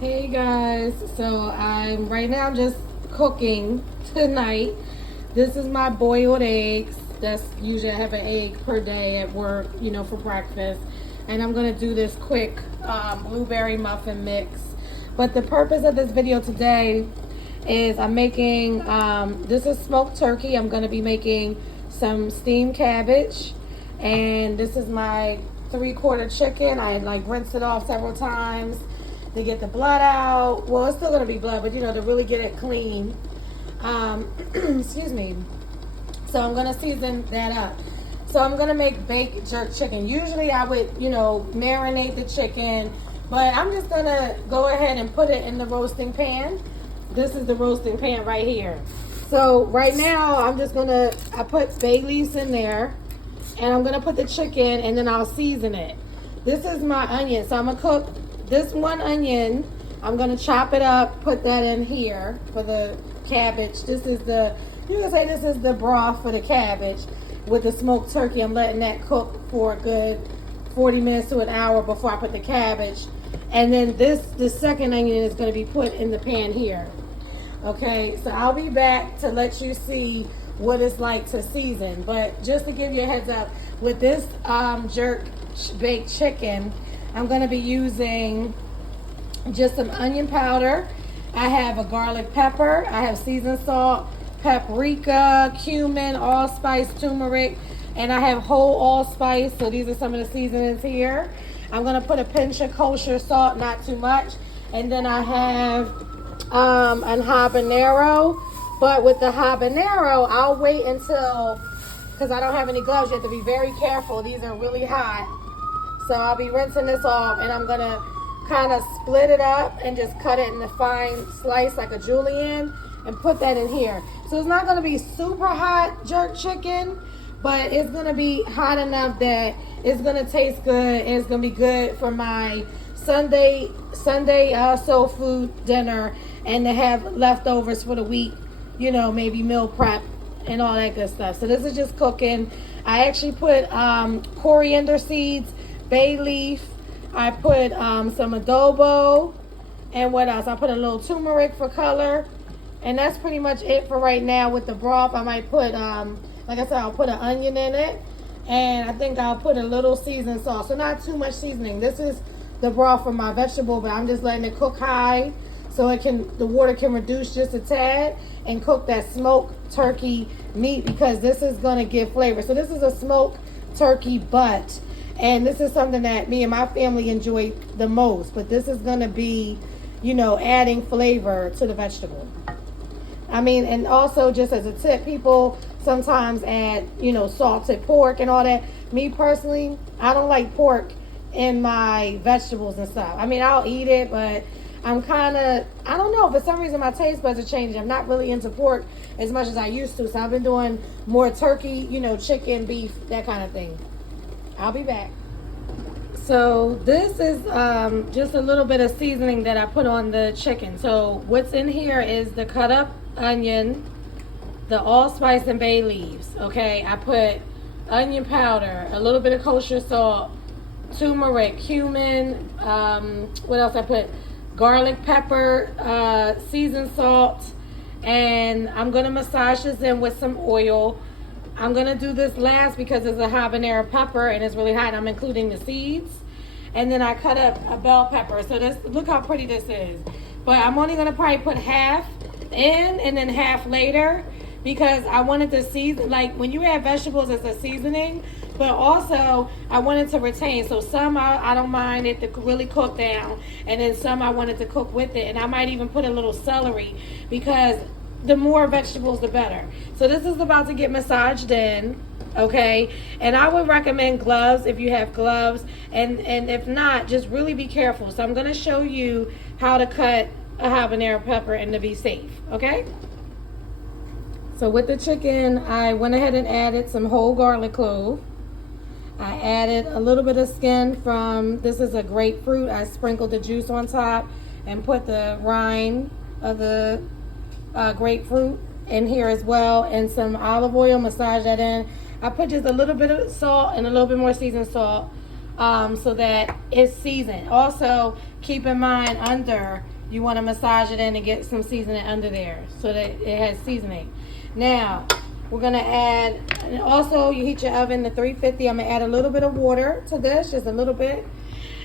Hey guys, so I'm just cooking tonight. This is my boiled eggs. That's usually I have an egg per day at work, for breakfast. And I'm gonna do this quick blueberry muffin mix. But the purpose of this video today is I'm making, this is smoked turkey. I'm gonna be making some steamed cabbage. And this is my 3/4 chicken. I rinsed it off several times to get the blood out. Well, it's still gonna be blood, but to really get it clean. Excuse me. So I'm gonna season that up. So I'm gonna make baked jerk chicken. Usually I would, marinate the chicken, but I'm just gonna go ahead and put it in the roasting pan. This is the roasting pan right here. So right now I put bay leaves in there, and I'm gonna put the chicken, and then I'll season it. This is my onion, so I'm gonna cook this one onion. I'm gonna chop it up, put that in here for the cabbage. This is the broth for the cabbage with the smoked turkey. I'm letting that cook for a good 40 minutes to an hour before I put the cabbage. And then the second onion is gonna be put in the pan here. Okay, so I'll be back to let you see what it's like to season. But just to give you a heads up, with this jerk baked chicken, I'm going to be using just some onion powder. I have a garlic pepper. I have seasoned salt, paprika, cumin, allspice, turmeric, and I have whole allspice. So these are some of the seasonings here. I'm going to put a pinch of kosher salt, not too much. And then I have an habanero. But with the habanero, I'll wait until, because I don't have any gloves, you have to be very careful. These are really hot. So I'll be rinsing this off, and I'm gonna kind of split it up and just cut it in a fine slice like a julienne and put that in here. So it's not gonna be super hot jerk chicken, but it's gonna be hot enough that it's gonna taste good, and it's gonna be good for my Sunday soul food dinner, and to have leftovers for the week, maybe meal prep and all that good stuff. So this is just cooking. I actually put coriander seeds, bay leaf. I put some adobo, and what else? I put a little turmeric for color, and that's pretty much it for right now. With the broth, I might put, like I said, I'll put an onion in it, and I think I'll put a little seasoned salt. So not too much seasoning. This is the broth for my vegetable, but I'm just letting it cook high so the water can reduce just a tad and cook that smoked turkey meat, because this is gonna give flavor. So this is a smoked turkey butt. And this is something that me and my family enjoy the most. But this is going to be, adding flavor to the vegetable. I mean, and also just as a tip, people sometimes add, salted pork and all that. Me personally, I don't like pork in my vegetables and stuff. I mean, I'll eat it, but I don't know. For some reason, my taste buds are changing. I'm not really into pork as much as I used to. So I've been doing more turkey, chicken, beef, that kind of thing. I'll be back. So this is just a little bit of seasoning that I put on the chicken. So what's in here is the cut up onion, the allspice and bay leaves. Okay, I put onion powder, a little bit of kosher salt, turmeric, cumin. What else I put? Garlic pepper, seasoned salt, and I'm gonna massage this in with some oil. I'm going to do this last because it's a habanero pepper and it's really hot. I'm including the seeds. And then I cut up a bell pepper. So look how pretty this is. But I'm only going to probably put half in and then half later, because I wanted to season. Like when you add vegetables, it's a seasoning. But also I wanted to retain. So some I don't mind it to really cook down. And then some I wanted to cook with it. And I might even put a little celery, because the more vegetables, the better. So this is about to get massaged in, okay? And I would recommend gloves if you have gloves, and if not, just really be careful. So I'm gonna show you how to cut a habanero pepper and to be safe, okay? So with the chicken, I went ahead and added some whole garlic clove. I added a little bit of skin from, this is a grapefruit. I sprinkled the juice on top and put the rind of the grapefruit in here as well, and some olive oil. Massage that in. I put just a little bit of salt and a little bit more seasoned salt so that it's seasoned. Also, keep in mind you want to massage it in and get some seasoning under there so that it has seasoning. Now, we're going to add, and also you heat your oven to 350. I'm going to add a little bit of water to this, just a little bit.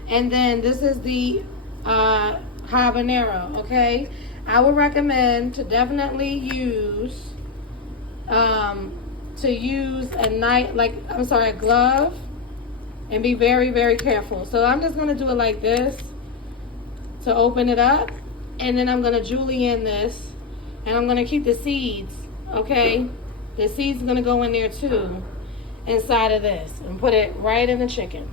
And then this is the habanero, okay? I would recommend to definitely use a glove, and be very, very careful. So I'm just going to do it like this to open it up, and then I'm going to julienne this, and I'm going to keep the seeds, okay? The seeds are going to go in there too, inside of this, and put it right in the chicken.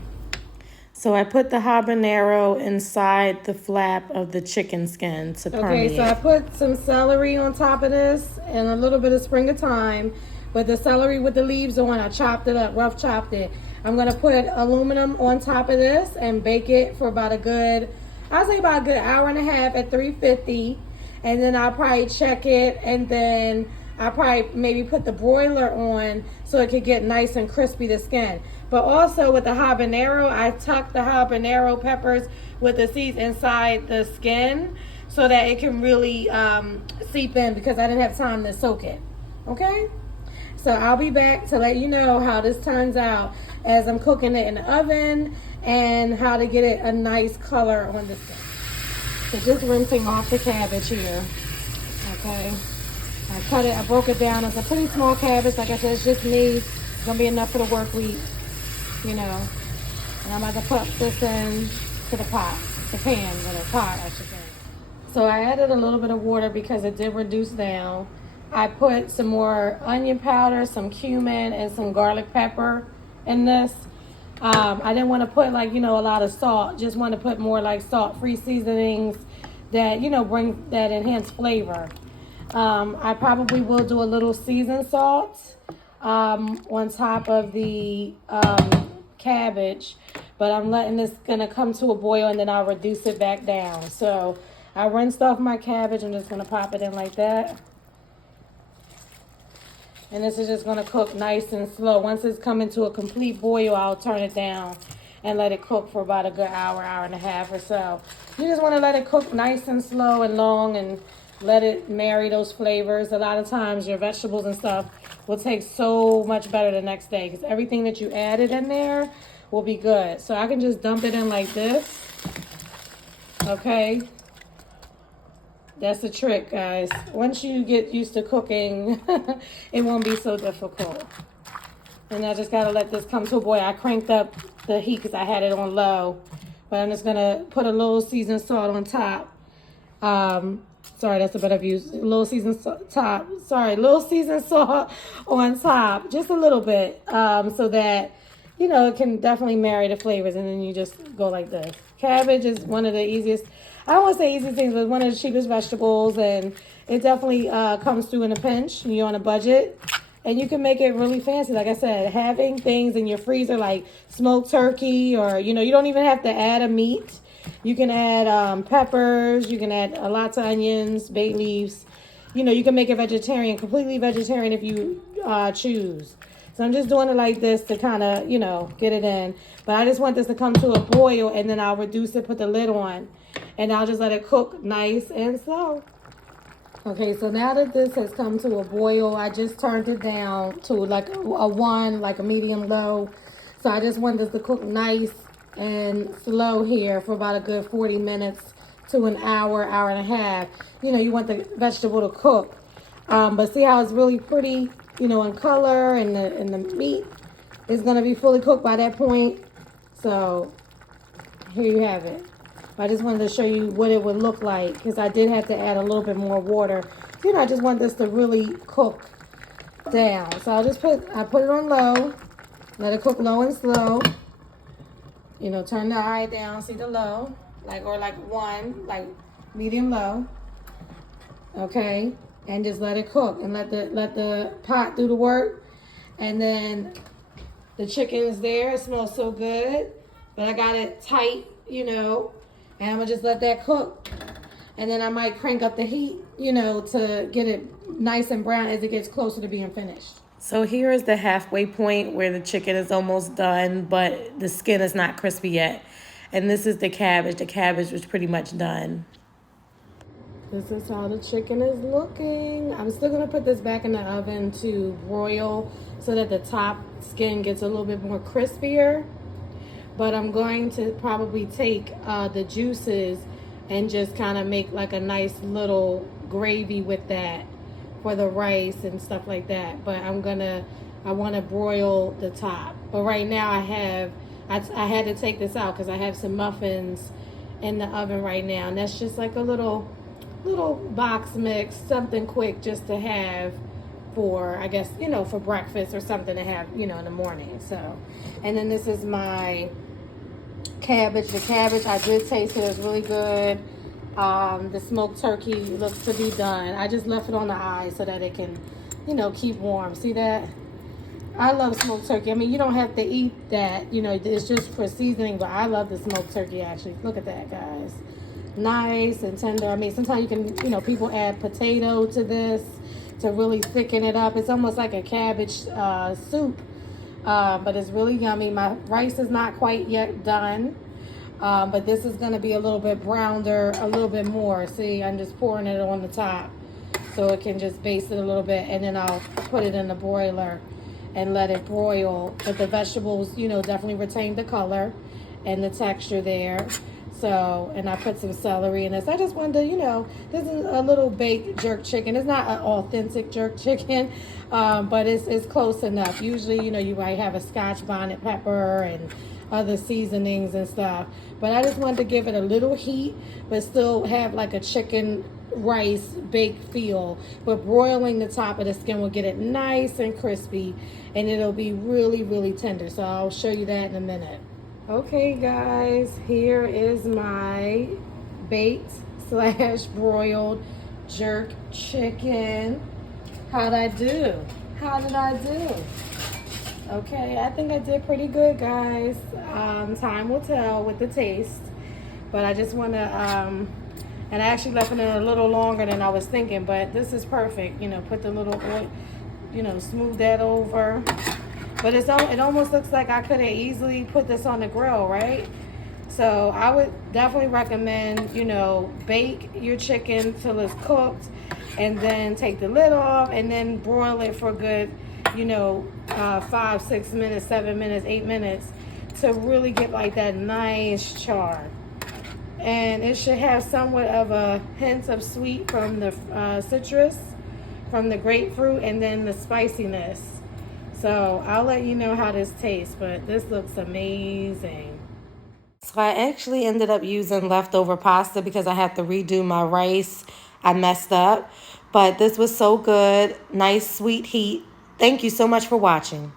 So I put the habanero inside the flap of the chicken skin to permeate. Okay, so I put some celery on top of this and a little bit of spring of thyme. But the celery with the leaves on, I chopped it up, rough chopped it. I'm going to put aluminum on top of this and bake it for about a good hour and a half at 350. And then I'll probably check it, and then I'll probably maybe put the broiler on so it could get nice and crispy, the skin. But also with the habanero, I tuck the habanero peppers with the seeds inside the skin so that it can really seep in, because I didn't have time to soak it. Okay? So I'll be back to let you know how this turns out as I'm cooking it in the oven, and how to get it a nice color on the skin. So just rinsing off the cabbage here. Okay. I broke it down. It's a pretty small cabbage. Like I said, it's just me. It's going to be enough for the work week, you know. And I'm about to put this in to the pot. The pan, or the pot, I should say. So I added a little bit of water because it did reduce down. I put some more onion powder, some cumin, and some garlic pepper in this. I didn't want to put a lot of salt. Just want to put more like salt-free seasonings that, bring that enhanced flavor. I probably will do a little seasoned salt on top of the cabbage, but I'm letting this gonna come to a boil, and then I'll reduce it back down. So I rinsed off my cabbage. I'm just gonna pop it in like that. And this is just going to cook nice and slow. Once it's coming to a complete boil, I'll turn it down and let it cook for about a good hour and a half or so. You just want to let it cook nice and slow and long, and let it marry those flavors. A lot of times your vegetables and stuff will taste so much better the next day, because everything that you added in there will be good. So I can just dump it in like this. Okay. That's the trick, guys. Once you get used to cooking, it won't be so difficult. And I just got to let this come to a boil. I cranked up the heat because I had it on low. But I'm just going to put a little seasoned salt on top. Sorry, that's a better view. Little seasoned salt on top. Just a little bit. So that, it can definitely marry the flavors. And then you just go like this. Cabbage is one of the easiest, I don't want to say easy things, but one of the cheapest vegetables, and it definitely comes through in a pinch when you're on a budget. And you can make it really fancy. Like I said, having things in your freezer like smoked turkey, or, you don't even have to add a meat. You can add peppers, you can add lots of onions, bay leaves. You can make it vegetarian, completely vegetarian if you choose. So I'm just doing it like this to kind of, get it in. But I just want this to come to a boil, and then I'll reduce it, put the lid on, and I'll just let it cook nice and slow. Okay, so now that this has come to a boil, I just turned it down to like a medium low. So I just want this to cook nice and slow here for about a good 40 minutes to an hour, hour and a half. You want the vegetable to cook. But see how it's really pretty, in color, and the meat is going to be fully cooked by that point. So here you have it. I just wanted to show you what it would look like, because I did have to add a little bit more water. I just want this to really cook down. So I put it on low, let it cook low and slow. Turn the eye down, see the low, like medium low. Okay, and just let it cook, and let the pot do the work. And then the chicken is there. It smells so good, but I got it tight, and I'm gonna just let that cook. And then I might crank up the heat, to get it nice and brown as it gets closer to being finished. So here is the halfway point where the chicken is almost done, but the skin is not crispy yet. And this is the cabbage. The cabbage was pretty much done. This is how the chicken is looking. I'm still gonna put this back in the oven to broil so that the top skin gets a little bit more crispier. But I'm going to probably take the juices and just kind of make like a nice little gravy with that for the rice and stuff like that. But I want to broil the top. But right now I had to take this out because I have some muffins in the oven right now, and that's just like a little box mix, something quick just to have for, I guess, for breakfast or something to have, in the morning. So, and then this is my cabbage. The cabbage, I did taste it. It was really good. The smoked turkey looks to be done. I just left it on the eye so that it can, keep warm. See that? I love smoked turkey. I mean, you don't have to eat that. It's just for seasoning, but I love the smoked turkey, actually. Look at that, guys. Nice and tender. I mean, sometimes you can, people add potato to this to really thicken it up. It's almost like a cabbage soup, but it's really yummy. My rice is not quite yet done, but this is going to be a little bit browner, a little bit more. See, I'm just pouring it on the top so it can just baste it a little bit, and then I'll put it in the broiler and let it broil. But the vegetables, definitely retain the color and the texture there. So, and I put some celery in this. I just wanted to, this is a little baked jerk chicken. It's not an authentic jerk chicken, but it's close enough. Usually, you might have a Scotch bonnet pepper and other seasonings and stuff. But I just wanted to give it a little heat, but still have like a chicken rice baked feel. But broiling the top of the skin will get it nice and crispy, and it'll be really, really tender. So I'll show you that in a minute. Okay, guys, here is my baked / broiled jerk chicken. How'd I do? How did I do? Okay, I think I did pretty good, guys. Time will tell with the taste, but I just want to, and I actually left it in a little longer than I was thinking, but this is perfect. Put the little oil, smooth that over. But it almost looks like I could have easily put this on the grill, right? So I would definitely recommend, bake your chicken till it's cooked, and then take the lid off and then broil it for a good, 5, 6 minutes, 7 minutes, 8 minutes to really get like that nice char. And it should have somewhat of a hint of sweet from the citrus, from the grapefruit, and then the spiciness. So I'll let you know how this tastes, but this looks amazing. So I actually ended up using leftover pasta because I had to redo my rice. I messed up, but this was so good. Nice sweet heat. Thank you so much for watching.